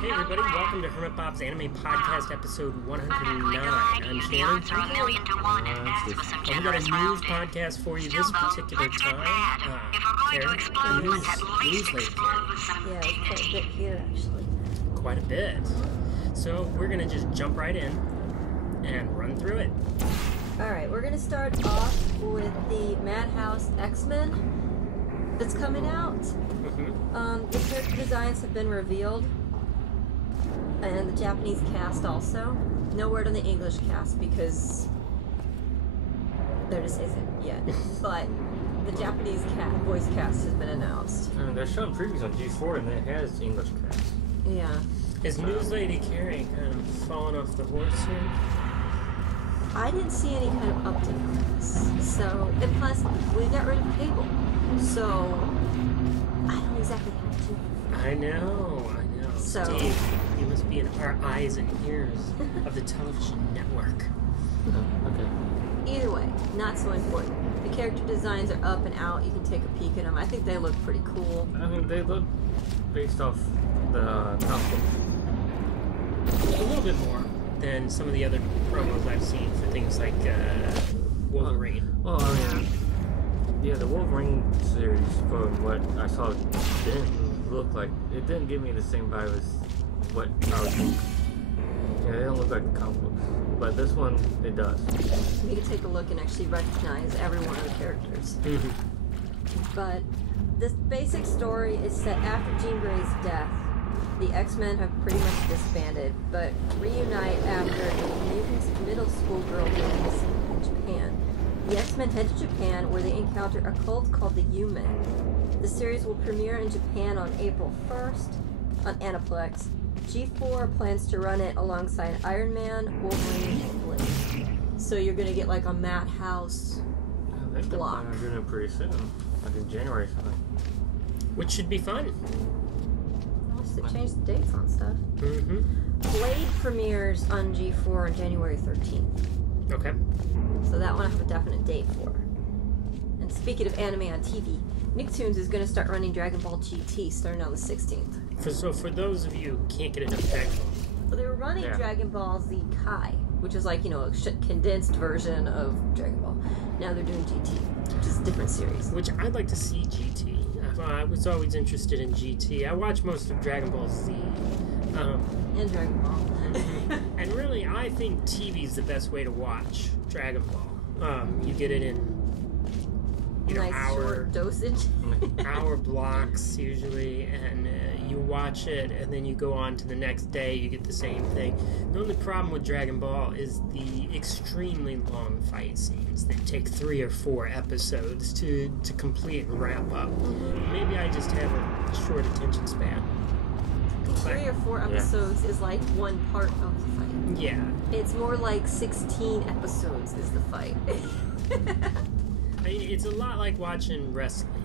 Hey everybody, welcome to Hermit Bob's Anime Podcast, episode 109. I'm Shannon. We've got a news podcast for you this particular time. Karen, news lady Karen. Yeah, it's quite a bit here, actually. Quite a bit. So we're going to just jump right in and run through it. Alright, we're going to start off with the Madhouse X-Men that's coming out. The character designs have been revealed, and the Japanese cast also. No word on the English cast because there just isn't yet. But the Japanese voice cast has been announced. They're showing previews on G4 and it has English cast. Yeah. Is News Lady Carrie kind of falling off the horse here? I didn't see any kind of update on this. So, and plus, we got rid of cable. So, I don't exactly have to. I know. So, Steve, you must be in our eyes and ears of the television network. Okay. Either way, not so important. The character designs are up and out. You can take a peek at them. I think they look pretty cool. I mean, they look based off the comic book. A little bit more than some of the other promos I've seen for things like Wolverine. Well, I mean, yeah, the Wolverine series, from what I saw, didn't look like, it didn't give me the same vibe as what I was thinking. Yeah, they don't look like the comic books. But this one, it does. You can take a look and actually recognize every one of the characters. But this basic story is set after Jean Grey's death. The X-Men have pretty much disbanded, but reunite after a mutant middle school girl goes missing in Japan. The X-Men head to Japan, where they encounter a cult called the U-Men. The series will premiere in Japan on April 1st on Aniplex. G4 plans to run it alongside Iron Man, Wolverine, and Blade. So you're gonna get like a Madhouse I think they're block. planning on doing it pretty soon. Like in January or something. Which should be fun. Unless they change the dates on stuff. Blade premieres on G4 on January 13th. Okay. So that one I have a definite date for. And speaking of anime on TV, Nicktoons is going to start running Dragon Ball GT starting on the 16th. So for those of you who can't get enough Dragon Ball, So they were running Dragon Ball Z Kai, which is like, a condensed version of Dragon Ball. Now they're doing GT, which is a different series. which I'd like to see GT. I was always interested in GT. I watched most of Dragon Ball Z. And Dragon Ball. And really, I think TV's the best way to watch Dragon Ball. You get it in Nice short dosage. hour blocks usually, and you watch it, and then you go on to the next day, you get the same thing. The only problem with Dragon Ball is the extremely long fight scenes that take 3 or 4 episodes to complete and wrap up. Maybe I just have a short attention span. 3 or 4 episodes is like one part of the fight. Yeah. It's more like 16 episodes is the fight. I mean, it's a lot like watching wrestling.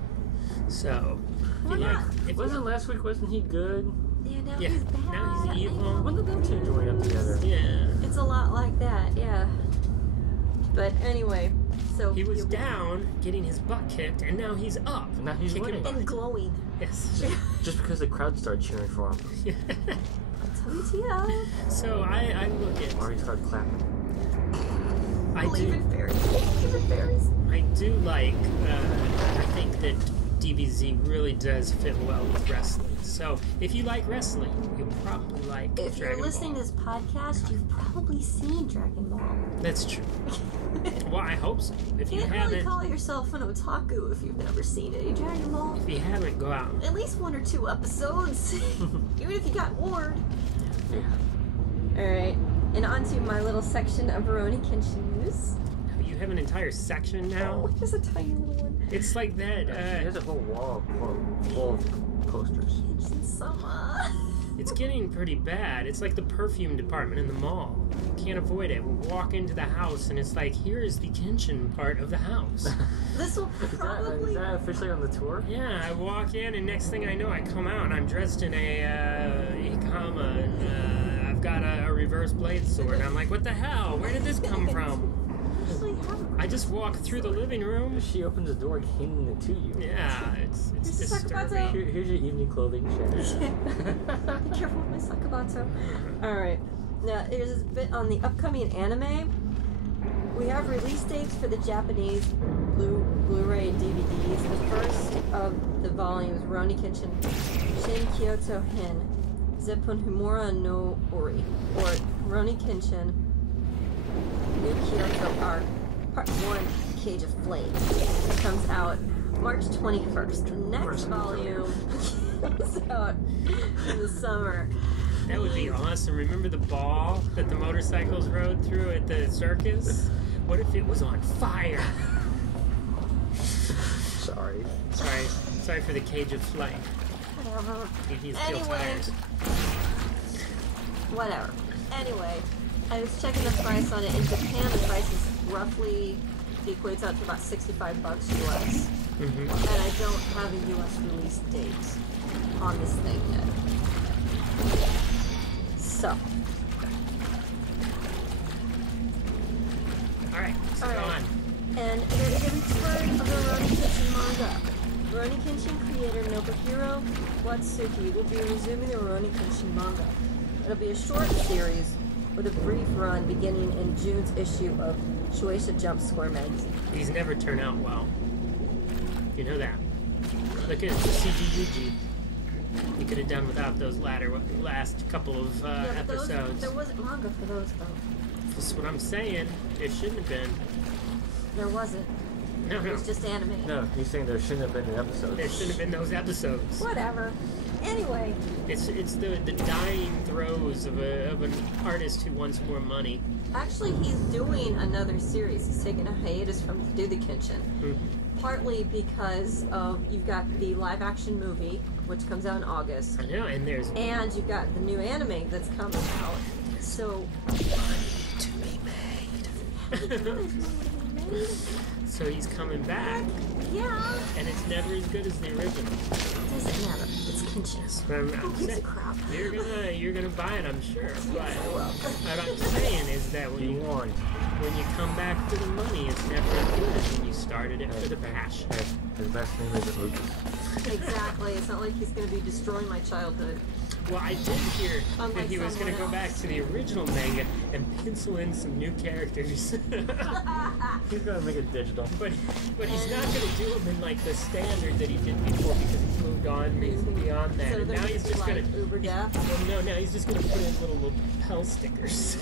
So, Wasn't last week, wasn't he good? Yeah, now he's bad. Now he's evil. When did them two join up together? Yeah. It's a lot like that, yeah. But anyway, so... He was down, getting his butt kicked, and now he's up. Now he's kicking winning. butt. And glowing. Yes. Just because the crowd started cheering for him. WTF. So I look at... Or he started clapping. Believe in fairies. Believe in fairies. I do like, I think that DBZ really does fit well with wrestling. So, if you like wrestling, you'll probably like If Dragon you're listening Ball. to this podcast, you've probably seen Dragon Ball. That's true. Well, I hope so. If you You can't really haven't, call yourself an otaku if you've never seen any Dragon Ball. if you haven't, go out. At least 1 or 2 episodes. Even if you got bored. Yeah. Alright, and on to my little section of Rurouni Kenshin news. You have an entire section now. Just a tiny little one. It's like that. He has a whole wall full of posters. Kenshin Sama. It's getting pretty bad. It's like the perfume department in the mall. You can't avoid it. We walk into the house and it's like, here's the Kenshin part of the house. This will probably... Is that officially on the tour? Yeah, I walk in and next thing I know, I come out and I'm dressed in a ikama and I've got a reverse blade sword. And I'm like, what the hell? Where did this come from? actually have I just walk through the living room. She opens the door handing it to you. Yeah, it's This is disturbing. Sakabato. Here's your evening clothing, Shannon. Be careful with my Bato. Alright. Now, here's a bit on the upcoming anime. We have release dates for the Japanese Blu-ray and DVDs. The first of the volumes, Rurouni Kenshin Shin Kyoto Hin, Zeppun Humura no Ori, or Rurouni Kenshin New Kyoto Arc, Part 1, Cage of Flames. It comes out March 21st. The next volume comes out in the summer. That would be awesome. Remember the ball that the motorcycles rode through at the circus? What if it was on fire? Sorry. Sorry for the Cage of Flame. Whatever. He's still Anyway. tired. Whatever. Anyway, I was checking the price on it. In Japan, the price is roughly equates out to about $65 US. Mm-hmm. And I don't have a US release date on this thing yet. So, Alright, so go on. and there is a return of the Rurouni Kenshin manga. Rurouni Kenshin creator Nobuhiro Watsuki will be resuming the Rurouni Kenshin manga. It'll be a short series with a brief run beginning in June's issue of Shueisha Jump Square magazine. These never turn out well. You know that. Look at the CGUG. You could have done without those last couple of Yeah, but episodes. there wasn't manga for those though. That's what I'm saying. It shouldn't have been. There wasn't. No, It no. was just anime. No, he's saying there shouldn't have been an episode. There shouldn't have been those episodes. Whatever. Anyway, It's the dying throes of an artist who wants more money. actually, he's doing another series. He's taking a hiatus from Do the Kenshin. Mhm. Partly because you've got the live action movie, which comes out in August, I know, and there's and you've got the new anime that's coming out. So, to be made. So he's coming back, yeah, and it's never as good as the original. it doesn't matter. It's Kenshin. That's what I'm Who gives a saying. crap? You're gonna buy it, I'm sure. But Yes, I will. what I'm saying is that when You you warned. when you come back for the money, it's never as good as when you started it for the passion. Hey, his best name isn't Lucas. Exactly. It's not like he's going to be destroying my childhood. Well, I did hear that Unlike he was going to go someone back else. to the original manga and pencil in some new characters. He's gonna make it digital. But he's not going to do them in like the standard that he did before because he's moved on beyond that. So And they're now he's just just like going to uber deaf? Well, no, now he's just going to put in little lapel stickers.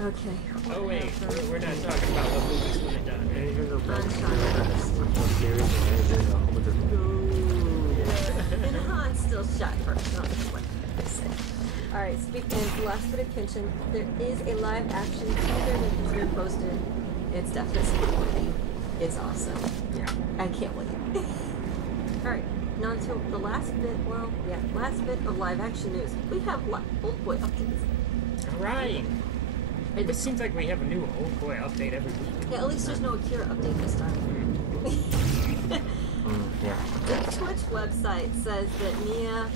Okay. Oh wait, we're not talking about what movies would have done. And he's gonna go back to Unshot. the series and he's doing a whole bunch of And Han still shot first. Not this one. Alright, speaking of the last bit of Kenshin, there is a live action teaser that has been posted. It's definitely movie. It's awesome. Yeah. I can't wait. Alright, now until the last bit, last bit of live action news. We have Old Boy updates. All right. Right, It seems like we have a new Old Boy update every week. yeah, at least there's no Akira update this time. yeah. The Twitch website says that Mia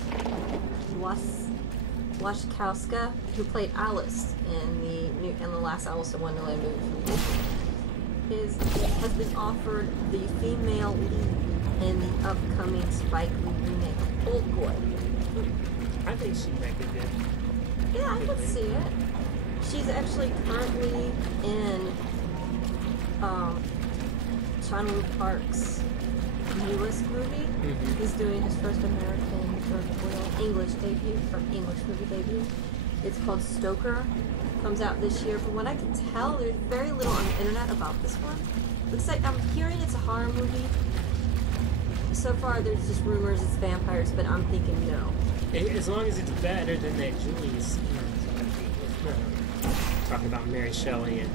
Wasikowska, who played Alice in the last Alice in Wonderland movie from Disney, has been offered the female lead in the upcoming Spike Lee remake of Old Boy. I think she'd make it good. Yeah, I could see it. She's actually currently in Chan-wook Park's newest movie. Mhm. He's doing his first American or English debut, or English movie debut. It's called Stoker. Comes out this year. From what I can tell, there's very little on the internet about this one. Looks like I'm hearing it's a horror movie. So far, there's just rumors it's vampires, but I'm thinking no. As long as it's better than that Julie's. Talking about Mary Shelley and.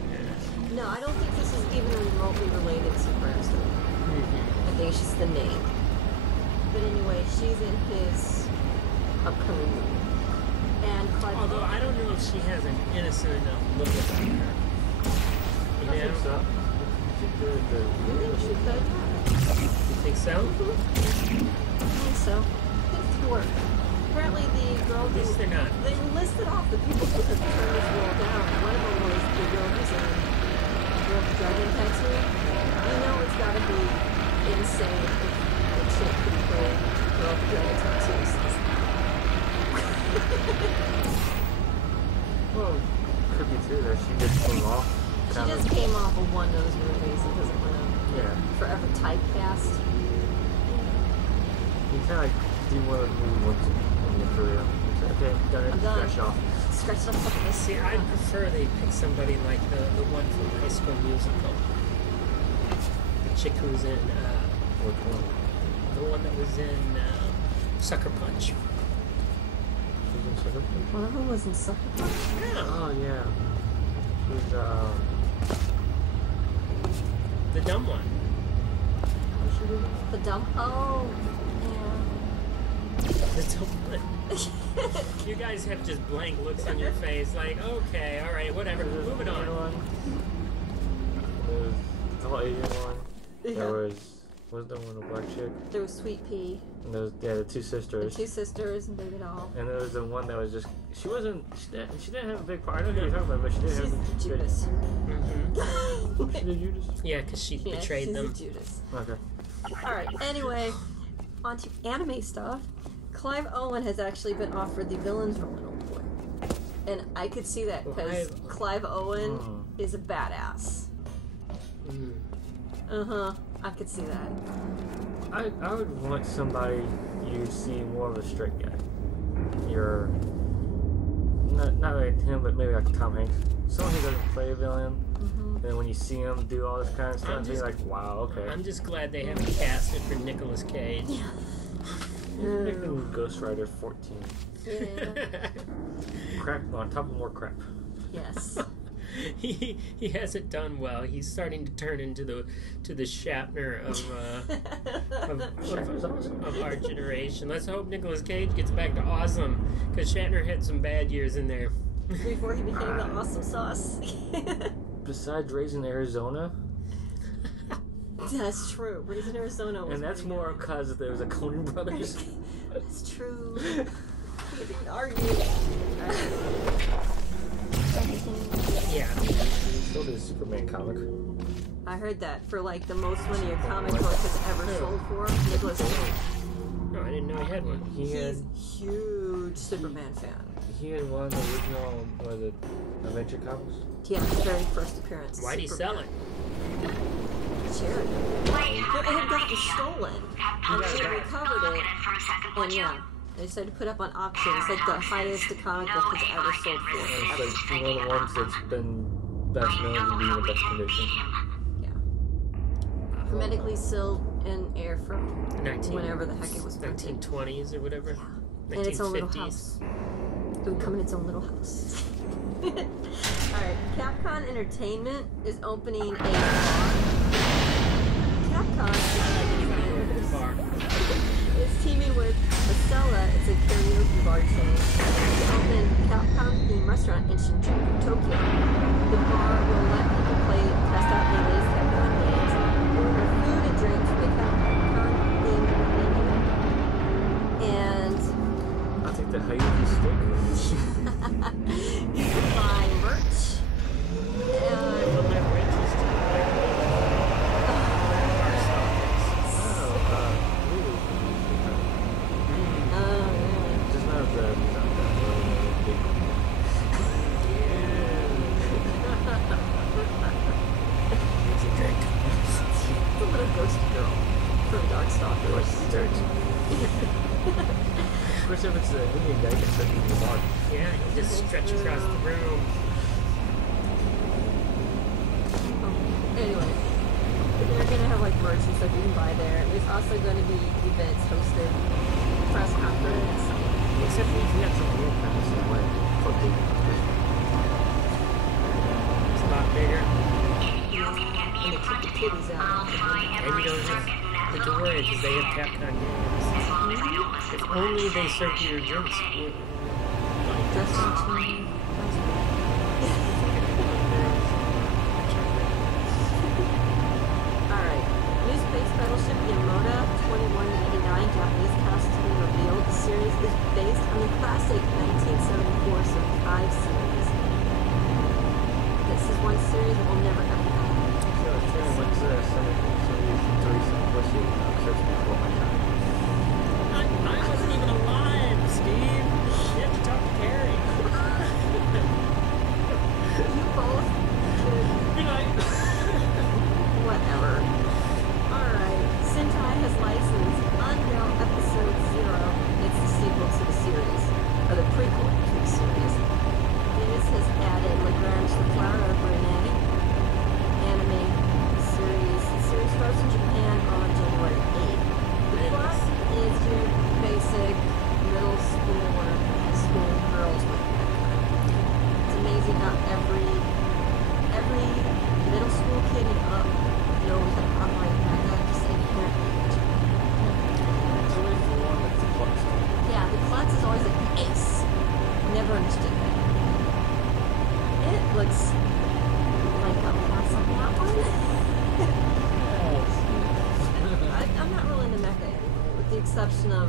No, I don't think this is even remotely related to Bram Stoker. I think it's just the name. But anyway, she's in his upcoming movie. And Clive Although I don't know if she has an innocent enough look about her. You I think know? so. She did I think she could. You think so? I think so. I think it could work. Apparently the girl At least they're not. they listed off the people who could turn this role down. One of them was the girl who's in the dragon tattoo. You know it's gotta be insane if chick could play too. That she just came off. She Kind just of, came off of one of those movies and doesn't want to yeah. forever typecast. You kind of like do one of the movie once in your career. You say, okay, done it. I'm done. Scratch off. Scratch off of this. See, I prefer they pick somebody like the one from High School Musical. The chick who was in, Which one? the one that was in Sucker Punch. Who's in Sucker Punch? One of them was in Sucker Punch. Yeah. Oh yeah. Who's The dumb one. who's she doing? The dumb. Oh, The dumb one. You guys have just blank looks on your face, like, okay, all right, whatever, moving on. There was the whole Asian one. yeah. There was the one with the black chick. There was Sweet Pea, And there was the two the sisters. two sisters, and Baby Doll. And there was the one that was just she didn't have a big part. I don't know who you're talking about, but she didn't She's have a big. Judas. Hmm. She did Judas. Yeah, because she Yeah, betrayed she's them. a Judas. Okay. Alright, anyway, on to anime stuff. Clive Owen has actually been offered the villain's role in Old Boy. And I could see that because Clive Owen is a badass. Mm. Uh-huh. I could see that. I would want somebody you see more of a straight guy. You're not like him, but maybe like Tom Hanks. Someone who doesn't play a villain. Mm-hmm. And then when you see him do all this kind of stuff, you're like, wow, okay. I'm just glad they haven't cast it for Nicolas Cage. You're making Ghost Rider 14. Yeah. Crap on top of more crap. Yes. he hasn't done well. He's starting to turn into the Shatner of our generation. Let's hope Nicolas Cage gets back to awesome, because Shatner had some bad years in there. Before he became the awesome sauce. Besides Raising Arizona, That's true. Raising Arizona was and that's pretty more because there was a Coen Brothers. good. It's true. You didn't argue. Yeah. Still did a Superman comic. I heard that for like the most money a comic book has ever sold for. Nicholas Cage. No, I didn't know he had one. He had He's huge Superman fan. he had one of the original was it Adventure Comics? Yeah, his very first appearance. Why'd he sell it? Charity. It had gotten stolen, and they recovered it, and yeah, they decided to put up on auction. It's like the highest a comic book has ever sold And for. it's like one of the ones that's been best known to be in the best condition. Yeah. Hermetically sealed in air from 19, whenever the heck it was printed. 1920s or whatever. Yeah. In its own little 1950s. house. It would come in its own little house. Alright, Capcom Entertainment is opening a bar. Capcom is teaming with Masella. It's a karaoke bar chain to open Capcom themed restaurant in Shinjuku, Tokyo. The bar will let people play, test out the latest Capcom games, order food and drinks from a Capcom themed menu, and I think the Hayuki stick. you can buy merch. Just not the big It's a drink. The little ghost girl from Darkstalkers. Of course, if it's an Indian guy, it's like in the bar. Yeah, you just stretch across the room. Anyway, they're gonna have like merch and stuff you can buy there. There's also gonna be events hosted, press conference. Except if you have some weird kind of stuff like cooking. It's a lot bigger. And they keep the kitties out. And you don't have to worry because they have Capcom games. If only they serve you your drinks. Destiny 2. Alright. New space battleship Yamada 2199 Japanese cast has been revealed. The series is based on the classic 1974 Survive series. This is one series that will never ever die. So it's really what's some of these three simplicity because that's before my time. I wasn't even alive, Steve. You have to talk to Carrie. You looks like a pass on that one. I'm not really into mecha anymore, with the exception of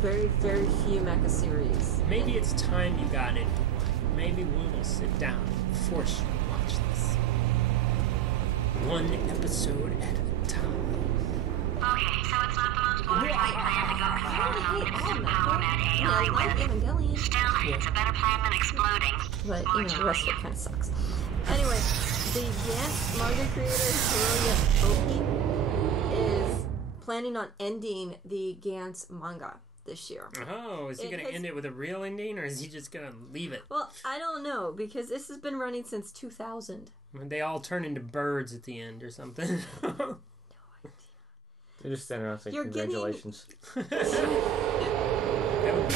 very, very few mecha series. Maybe it's time you got into one. Maybe we will sit down and force you to watch this. One episode at a time. Okay, so it's not the most glorified plan to go confront some innocent power mad AI with. Evangelion. Still, it's a better plan than exploding. But, you know, the rest of it kind of sucks. Anyway, the Gantz manga creator, Hiroya Oki, is planning on ending the Gantz manga this year. Oh, is he going to end it with a real ending, or is he just going to leave it? Well, I don't know, because this has been running since 2000. They all turn into birds at the end or something. They're just standing around saying You're getting- congratulations. That would be